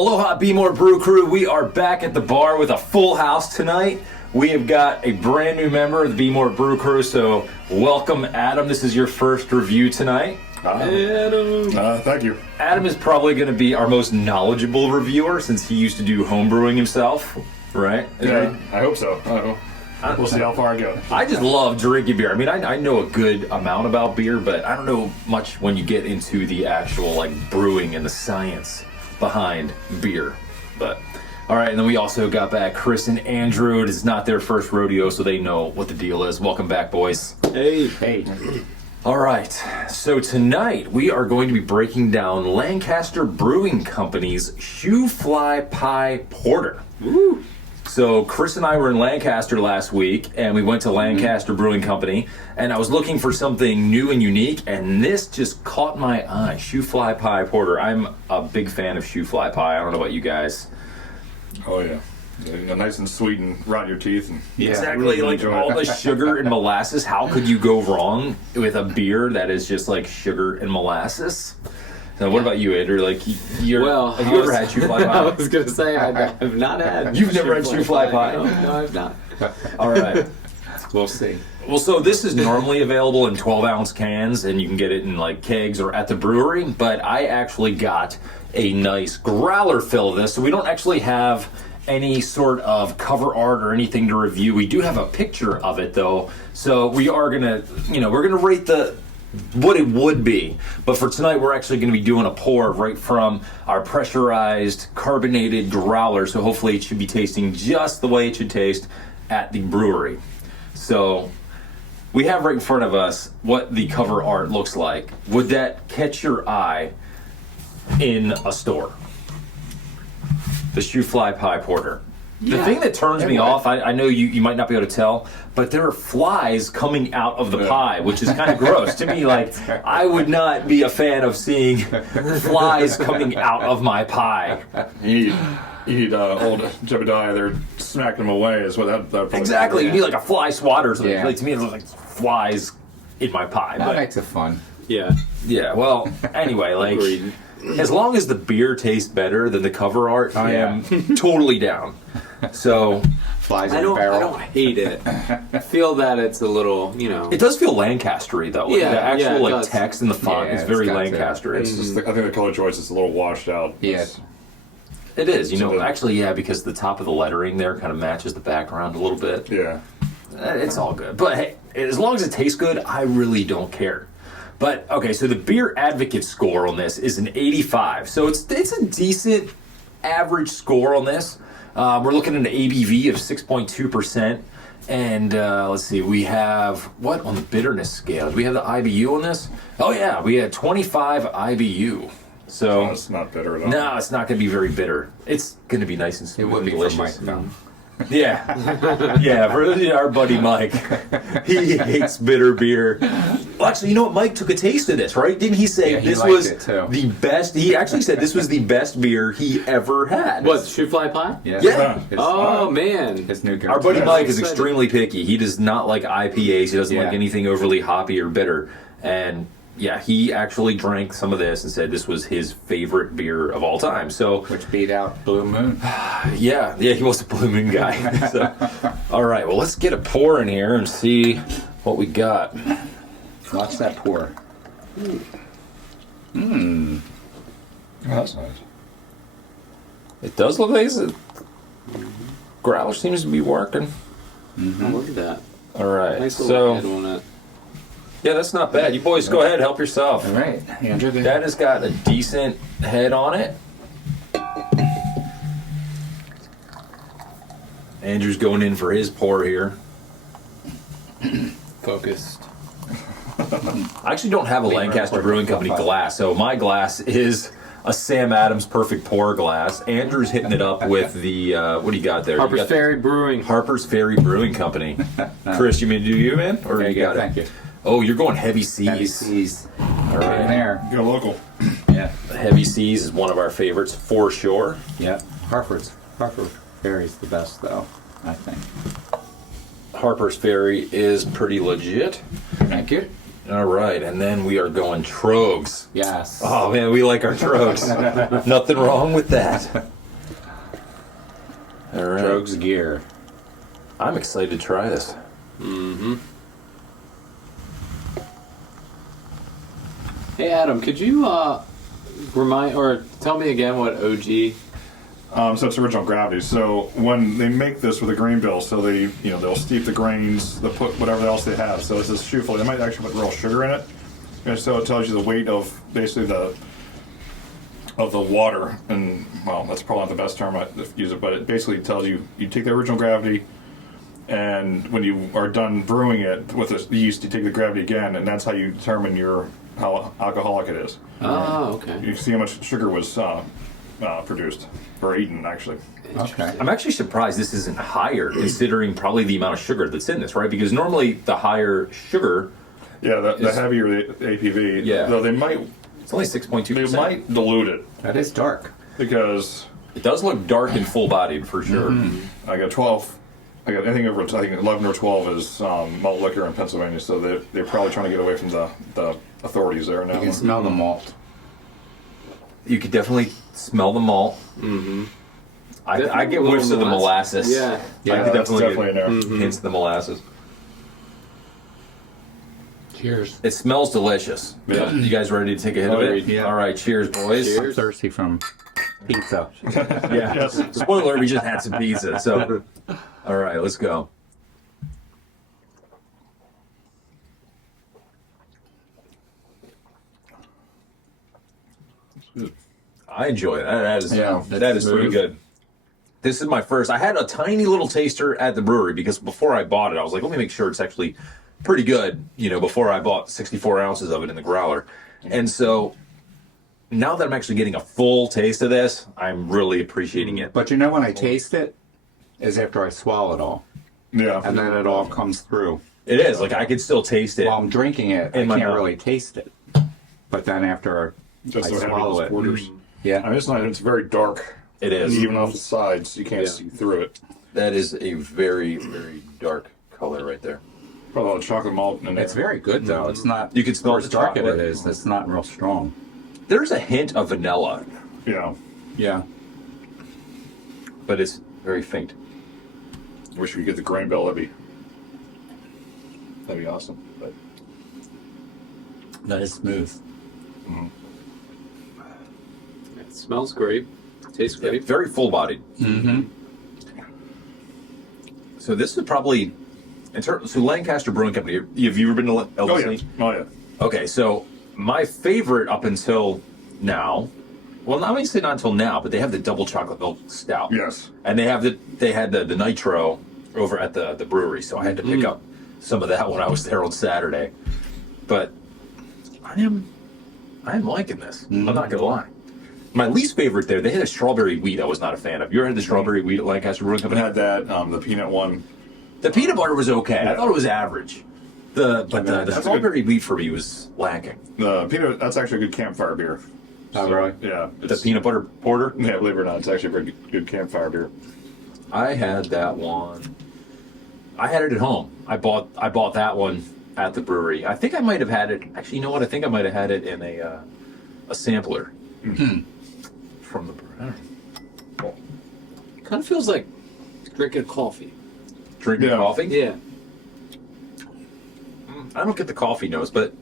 Aloha, BMore Brew Crew. We are back at the bar with a full house tonight. We have got a brand new member of the BMore Brew Crew, so welcome, Adam. This is your first review tonight. Adam. Thank you. Adam is probably going to be our most knowledgeable reviewer since he used to do home brewing himself, right? Yeah, I hope so. We'll see how far I go. I just love drinking beer. I mean, I know a good amount about beer, but I don't know much when you get into the actual like brewing and the science behind beer. But all right, and then we also got back Chris and Andrew. It is not their first rodeo, so they know what the deal is. Welcome back, boys. Hey. All right, so tonight we are going to be breaking down Lancaster Brewing Company's Shoo-Fly Pie Porter. Woo. So Chris and I were in Lancaster last week, and we went to Lancaster Brewing Company, and I was looking for something new and unique, and this just caught my eye. Shoo-Fly Pie Porter. I'm a big fan of Shoo-Fly Pie. I don't know about you guys. Oh yeah, nice and sweet and rot your teeth. And Exactly, really like all the sugar and molasses. How could you go wrong with a beer that is just like sugar and molasses? So what about you, Andrew? Like, have you ever had Shoo-Fly Pie? I was going to say, I have not had. You've never had Shoo-Fly Pie? No, I've not. All right. We'll see. Well, so this is normally available in 12-ounce cans, and you can get it in like kegs or at the brewery, but I actually got a nice growler fill of this, so we don't actually have any sort of cover art or anything to review. We do have a picture of it, though, so we are going to, we're going to rate what it would be. But for tonight, we're actually going to be doing a pour right from our pressurized carbonated growler, so hopefully it should be tasting just the way it should taste at the brewery. So we have right in front of us what the cover art looks like. Would that catch your eye in a store? The Shoo-Fly Pie Porter. The thing that turns me off, I know you might not be able to tell, but there are flies coming out of the pie, which is kind of gross. To me, like, I would not be a fan of seeing flies coming out of my pie. You need old Jebediah there smacking them away is what that probably Exactly, be. you need like a fly swatter or something. Yeah. Like, to me, it looks like flies in my pie. That But makes it fun. Yeah. yeah, well, anyway, like, Agreed. as long as the beer tastes better than the cover art, I am totally down. So Flies I in a don't barrel. hate it. I feel that it's a little, it does feel Lancastery though. Like, Yeah, the actual yeah, it like does. text and the font Yeah, is it's very got to. Lancaster. It's just I think the color choice is a little washed out. Yeah. It is, So the- actually, yeah, because the top of the lettering there kind of matches the background a little bit. Yeah. It's all good. But hey, as long as it tastes good, I really don't care. But okay, so the beer advocate score on this is an 85. So it's a decent average score on this. We're looking at an ABV of 6.2%. And let's see, we have what on the bitterness scale? Do we have the IBU on this? Oh yeah, we had 25 IBU. So It's not bitter at all. no, it's not going to be very bitter. It's going to to be nice and It smooth would and be delicious. for Mike though. Yeah, yeah. For our buddy Mike, he hates bitter beer. Well, actually, you know what? Mike took a taste of this, right? Didn't he say Yeah, he this liked was it, too. the best? He actually said this was the best beer he ever had. What, Shoo-Fly Pie? Yeah. Yeah. His, Oh, man. his new Our buddy Yeah. Mike is Excited. extremely picky. He does not like IPAs. He doesn't like Yeah. anything overly hoppy or bitter. And yeah, he actually drank some of this and said this was his favorite beer of all time. So which beat out Blue Moon. yeah, he was a Blue Moon guy. So, all right, well, let's get a pour in here and see what we got. Watch that pour. Oh, that's nice. It does look like the growler seems to be working. Oh, look at that. All right, Nice little head so on it. yeah, that's not bad. You boys go ahead, help yourself. All right, Andrew. That has got a decent head on it. Andrew's going in for his pour here. Focused. I actually don't have a Lancaster Brewing Company glass, so my glass is a Sam Adams Perfect Pour glass. Andrew's hitting it up with the, what do you got there? You Harper's got Ferry Brewing. Harper's Ferry Brewing Company. Chris, you mean to do you, man? Or There you go. got it? Thank you. Oh, you're going Heavy Seas. Heavy Seas. All Right right. in there. Go local. Yeah. Heavy Seas is one of our favorites for sure. Yeah. Harper Ferry's the best though, I think. Harper's Ferry is pretty legit. Thank you. All right, and then we are going Trogs. Yes. Oh man, we like our Trogs. Nothing wrong with that. All right. Drogue's gear. I'm excited to try this. Hey Adam, could you remind or tell me again what OG? So it's original gravity. So when they make this with a grain bill, so they'll steep the grains, they'll put whatever else they have. So it's this Shoo-Fly. They might actually put real sugar in it, and so it tells you the weight of basically the water. And well, that's probably not the best term to use it, but it basically tells you take the original gravity, and when you are done brewing it with the yeast, you take the gravity again, and that's how you determine how alcoholic it is. Oh, okay. You see how much sugar was produced or eaten, actually. Okay. I'm actually surprised this isn't higher, considering probably the amount of sugar that's in this, right? Because normally the higher sugar, Yeah, the heavier the APV. Yeah. Though they might it's only 6.2%. they might dilute it That is dark. because It does look dark and full-bodied for sure. I got 12. I got anything over I think 11 or 12 is malt liquor in Pennsylvania, so they're probably trying to get away from the authorities there now. You can smell the malt. You could definitely smell the malt. I get whiffs of the molasses. Yeah. I could that's definitely in get there. hints of the molasses. Cheers. It smells delicious. Yeah. You guys ready to take a hit of it? Yeah. All right, cheers, boys. Cheers. Thirsty from pizza. Yeah. Yes. Spoiler: we just had some pizza. So, all right, let's go. I enjoy it. That is Yeah, that is pretty smooth. good. This is my first. I had a tiny little taster at the brewery because before I bought it, I was like, let me make sure it's actually pretty good. Before I bought 64 ounces of it in the growler, and so now that I'm actually getting a full taste of this, I'm really appreciating it. But when I taste it, is after I swallow it all. Yeah. And then it all comes through. It is like I can still taste it. While I'm drinking it, I In my can't mouth. really taste it. But then after Just I so heavy swallow those it, quarters. yeah. I mean, it's very dark. It is. And even off the sides, you can't Yeah. see through it. That is a very, very dark color right there. Probably a lot of chocolate malt in there. It's very good though. It's not. You can smell for the as dark chocolate. it is. It's not real strong. There's a hint of vanilla, Yeah. Yeah. but it's very faint. Wish we could get the grain bill. That'd be awesome. But That is smooth. It smells great. Tastes Yeah, great. very full-bodied. Mm-hmm. So this is probably, so Lancaster Brewing Company. Have you ever been to LC? oh yeah. Okay, so my favorite up until now, well, not only say not until now, but they have the double chocolate milk stout. Yes. And they had the nitro over at the brewery, so I had to pick up some of that when I was there on Saturday. But I am liking this. I'm not gonna lie. My least favorite there, they had a strawberry wheat I was not a fan of. You ever had the strawberry wheat at Lancaster Brewing I Company? had that. The peanut one. The peanut butter was okay. I Yeah. thought it was average. But the That's a strawberry wheat for me was lacking. The peanut. That's actually a good campfire beer. Oh, really? Yeah. The peanut butter porter. Yeah, believe it or not, it's actually a very good campfire beer. I had that one. I had it at home. I bought that one at the brewery. I think I might have had it. Actually, you know what? I think I might have had it in a sampler from the brewery. Kind of feels like drinking coffee. Drinking Yeah. coffee. Yeah. I don't get the coffee notes, but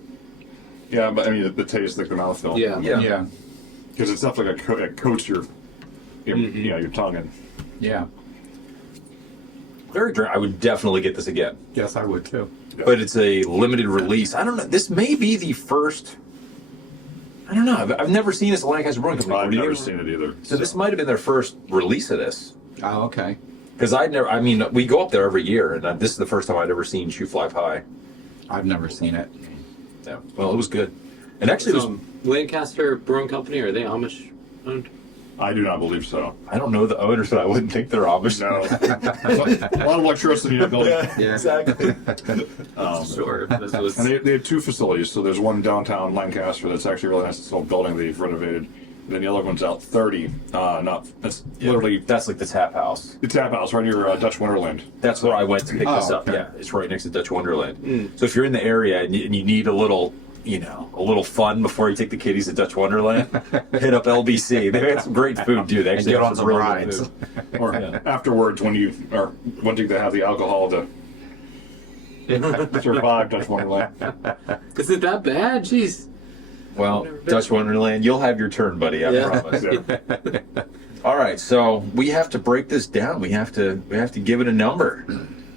Yeah, but I mean the taste, like the mouthfeel. Yeah. yeah. Yeah. Because it's stuff like it coats your your tongue in. Yeah. Very drink. I would definitely get this again. Yes, I would too. But it's a limited release. I don't know. This may be the first. I don't know. I've never seen this at Lancaster Brewing Company. I've Have you never ever? seen it either. So this might have been their first release of this. Oh, okay. Because I mean, we go up there every year, and this is the first time I'd ever seen Shoo-Fly Pie. I've never seen it. Yeah. Well, it was good. And actually, it was, Lancaster Brewing Company, are they Amish owned? I do not believe so. I don't know the owners, but I wouldn't think they're Amish. No. A lot of electricity in that building. Yeah. Exactly. Sure. This was And they have two facilities. So there's one downtown Lancaster that's actually really nice. It's an old building they've renovated. then the other one's out 30. It's literally That's like the tap house. the tap house right near Dutch Wonderland. That's where I went to pick this up. okay. Yeah, it's right next to Dutch Wonderland. So if you're in the area and you need a little, a little fun before you take the kiddies to Dutch Wonderland, hit up LBC. They had some great food too. They actually get have on some some really rides. good food. Or afterwards when you are wanting to have the alcohol to survive Dutch Wonderland. Is it that bad? Jeez. Well, Dutch Wonderland, you'll have your turn, buddy. I Yeah. promise. Yeah. All right, so we have to break this down. We have to give it a number.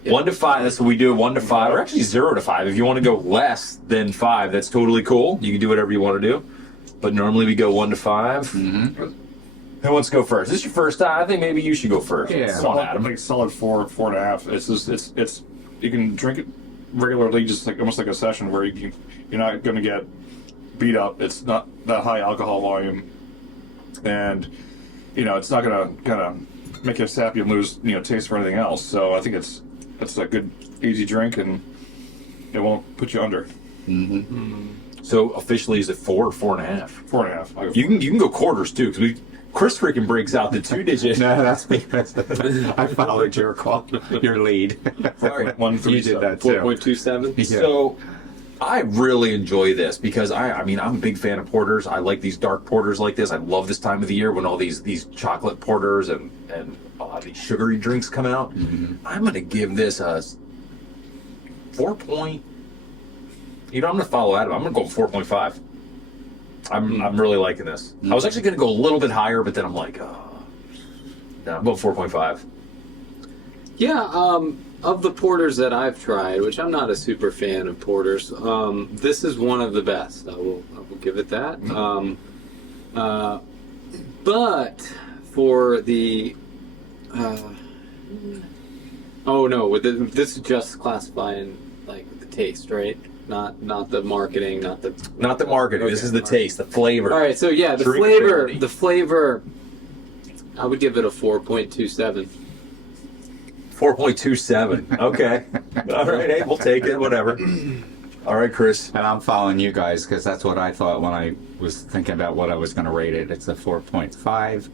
1 to 5. That's what we do. 1 to 5, or actually 0 to 5. If you want to go less than 5, that's totally cool. You can do whatever you want to do. But normally we go 1 to 5. Who wants to go first? This is your first time. I think maybe you should go first. Yeah. Come on, Adam. Like solid 4.5. It's just it's you can drink it regularly, just like almost like a session where you're not going to get beat up. It's not that high alcohol volume, and it's not going to kind of make you sappy and lose taste for anything else. So I think it's a good easy drink, and it won't put you under. So officially, is it 4 or 4.5? 4.5. I'll go You can go quarters too, because Chris freaking breaks out the 2-digit. No, that's because I followed your call, your lead. Sorry. 1.37. You did that too. 4.27? Yeah. So I really enjoy this because I mean I'm a big fan of porters. I like these dark porters like this. I love this time of the year when all these chocolate porters and a lot of these sugary drinks come out. I'm gonna give this a 4 point. I'm gonna follow Adam. I'm gonna go 4.5. I'm really liking this. I was actually gonna go a little bit higher, but then I'm like, oh, no, I'm going 4.5. Yeah, of the porters that I've tried, which I'm not a super fan of porters, this is one of the best. I will give it that. But for the this is just classifying like the taste, right? Not the marketing, not the marketing. This Okay, is the all right. taste, the flavor. All right, so yeah, the Drinkability. flavor. I would give it a 4.27. 4.27. Okay. All right. Hey, we'll take it. Whatever. All right, Chris. And I'm following you guys because that's what I thought when I was thinking about what I was going to rate it. It's a 4.5.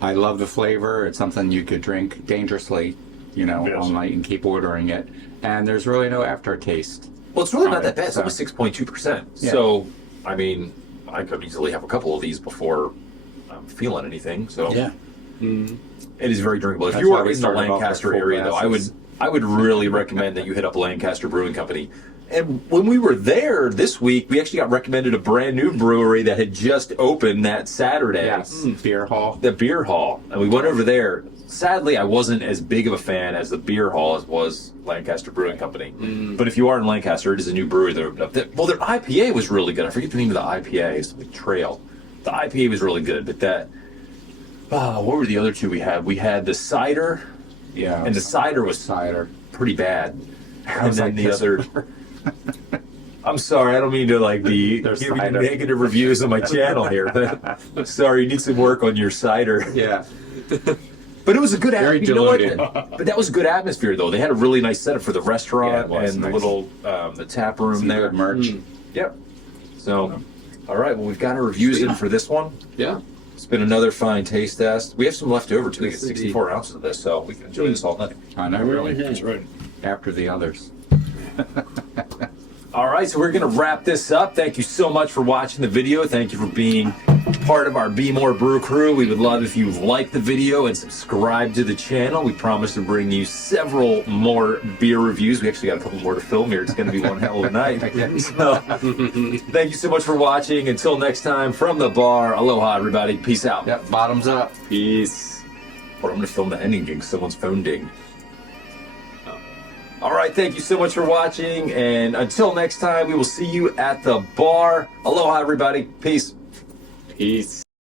I love the flavor. It's something you could drink dangerously, Yes. all night and keep ordering it. And there's really no aftertaste. Well, it's really not Alright, that bad. It's so- only 6.2%. Yeah. So, I mean, I could easily have a couple of these before I'm feeling anything. So, it is very drinkable. If That's you why are we in the started off with Lancaster full area, though, glasses. I would really recommend that you hit up Lancaster Brewing Company. And when we were there this week, we actually got recommended a brand new brewery that had just opened that Saturday. Yes. Beer hall. The beer hall, and we went over there. Sadly, I wasn't as big of a fan as the beer hall as was Lancaster Brewing Company. But if you are in Lancaster, it is a new brewery that opened up. Well, their IPA was really good. I forget the name of the IPA. It's like Trail. The IPA was really good, but what were the other two we had? We had the cider, Yeah. and the cider was cider. pretty bad. And was then like the this. other. I'm sorry, I don't mean to be There's giving you cider. negative reviews on my channel here. But sorry, you need some work on your cider. Yeah. But it was a good Very atmosphere. You know what? diluted. But that was a good atmosphere, though. They had a really nice setup for the restaurant Yeah, it was and the nice. little the tap room Some there. good merch. Yep. So, all right. Well, we've got our reviews in for this one. Yeah. It's been another fine taste test. We have some left over too. We got Yes, 64 ounces of this, so we can enjoy this all night. I know, really. That's right. After the others. All right, so we're going to wrap this up. Thank you so much for watching the video. Thank you for being part of our BMore Brew Crew. We would love if you like the video and subscribe to the channel. We promise to bring you several more beer reviews. We actually got a couple more to film here. It's going to be one hell of a night. So, thank you so much for watching. Until next time, from the bar, aloha, everybody. Peace out. Yep, bottoms up. Peace. Or I'm going to film the ending gig. Someone's phone dinged. All right, thank you so much for watching, and until next time, we will see you at the bar. Aloha, everybody. Peace. Peace.